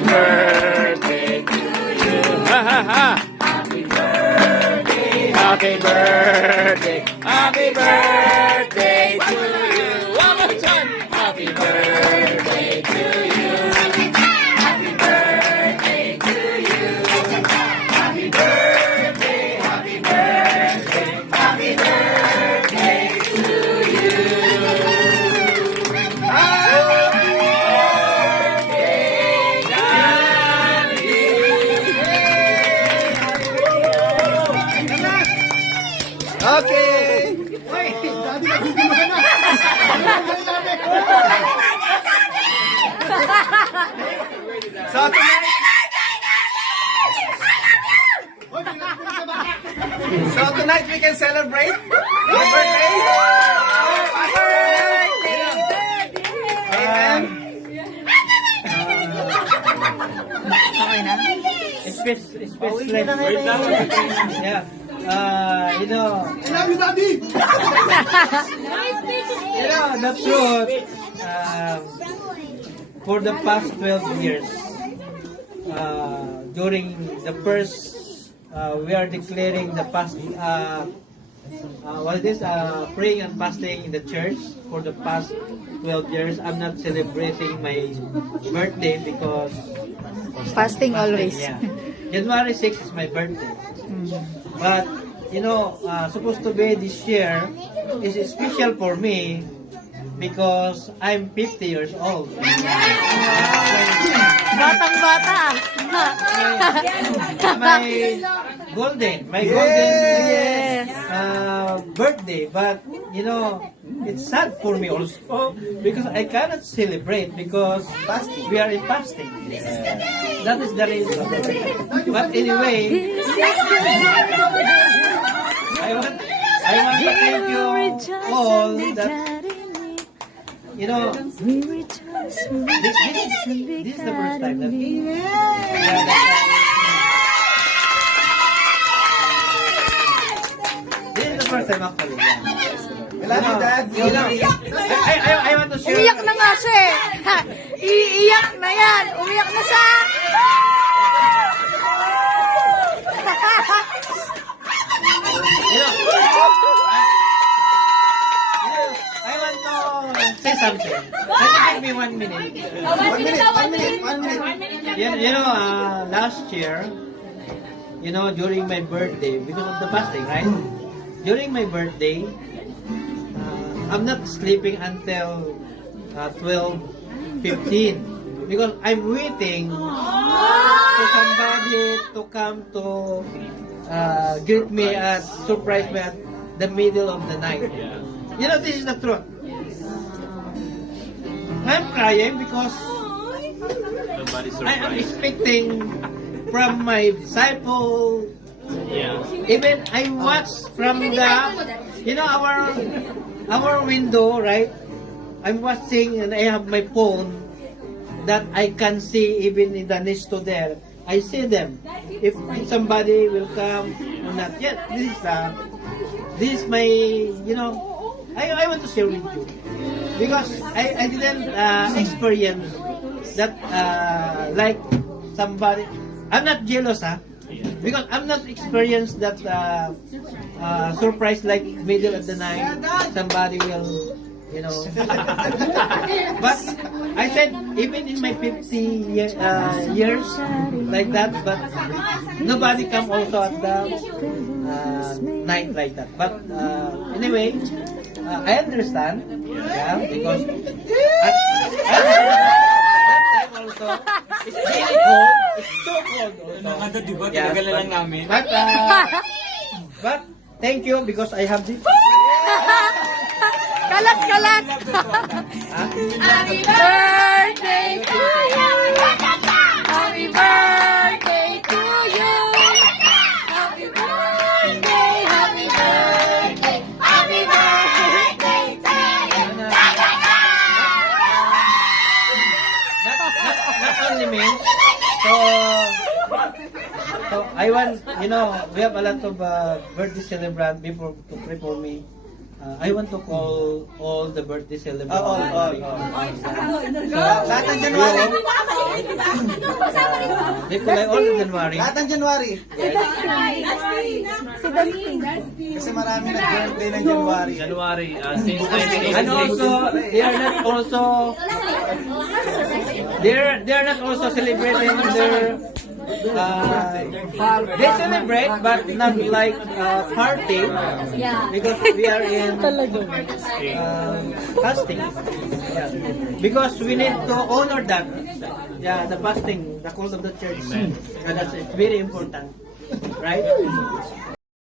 birthday to you. Ha ha ha. Happy birthday. Happy birthday. Happy birthday to you. One more time. Happy birthday to you. Happy birthday to you. Happy birthday. Happy birthday. Happy birthday to you. Okay! So tonight we can celebrate your birthday. Amen. Yeah. You know, the truth, for the past 12 years, during the first, we are declaring the past, what is this, praying and fasting in the church for the past 12 years. I'm not celebrating my birthday because Fasting always. yeah. January 6th is my birthday. But, you know, supposed to be this year is special for me because I'm 50 years old. Batang-bata. My golden Yes. birthday. But, you know, it's sad for me also because I cannot celebrate because we are in fasting. That is the reason. But anyway, I want to thank you all that, you know, this is the first time that, this is the first time actually. We love you, Dad. You know, I want to share. Umiyak na nga siya eh. Ha, iiyak na yan. Umiyak na siya. You know, I want to say something. Can you give me 1 minute? 1 minute. You know, last year, you know, during my birthday, because of the fasting, right? During my birthday, I'm not sleeping until 12:15 because I'm waiting for somebody to come to greet me and surprise me at the middle of the night. You know, this is the truth. I'm crying because I am expecting from my disciple. Even I watch from the, you know, our window, right? I'm watching and I have my phone that I can see even in the next to there. I see them. If somebody will come or not yet, this is my, you know, I want to share with you because I didn't experience that like somebody. I'm not jealous, because I'm not experienced that surprise like middle of the night somebody will, you know. But I said even in my 50 years like that, but nobody come also at the night like that. But anyway, I understand, yeah, because at that time also it's really cold. It's so cold also. Diba? Yeah, Tinagalan lang namin. but thank you because I have this. Kalat, kalat. Happy birthday to you. Happy birthday to you. Happy birthday, happy birthday, happy birthday to you. Not only me. So I want, you know, we have a lot of birthday celebrant before to pray for me. I want to call all the birthday celebrants. Lahat ng January. They collect all the January. Lahat ng January. Si Dustin. Kasi marami nag-birthday ng January. January, since And also, they are not also celebrating their they celebrate but not like party because we are in fasting. Yeah. Because we need to honor that. Yeah, the fasting, the call of the church. And that's very important. Right?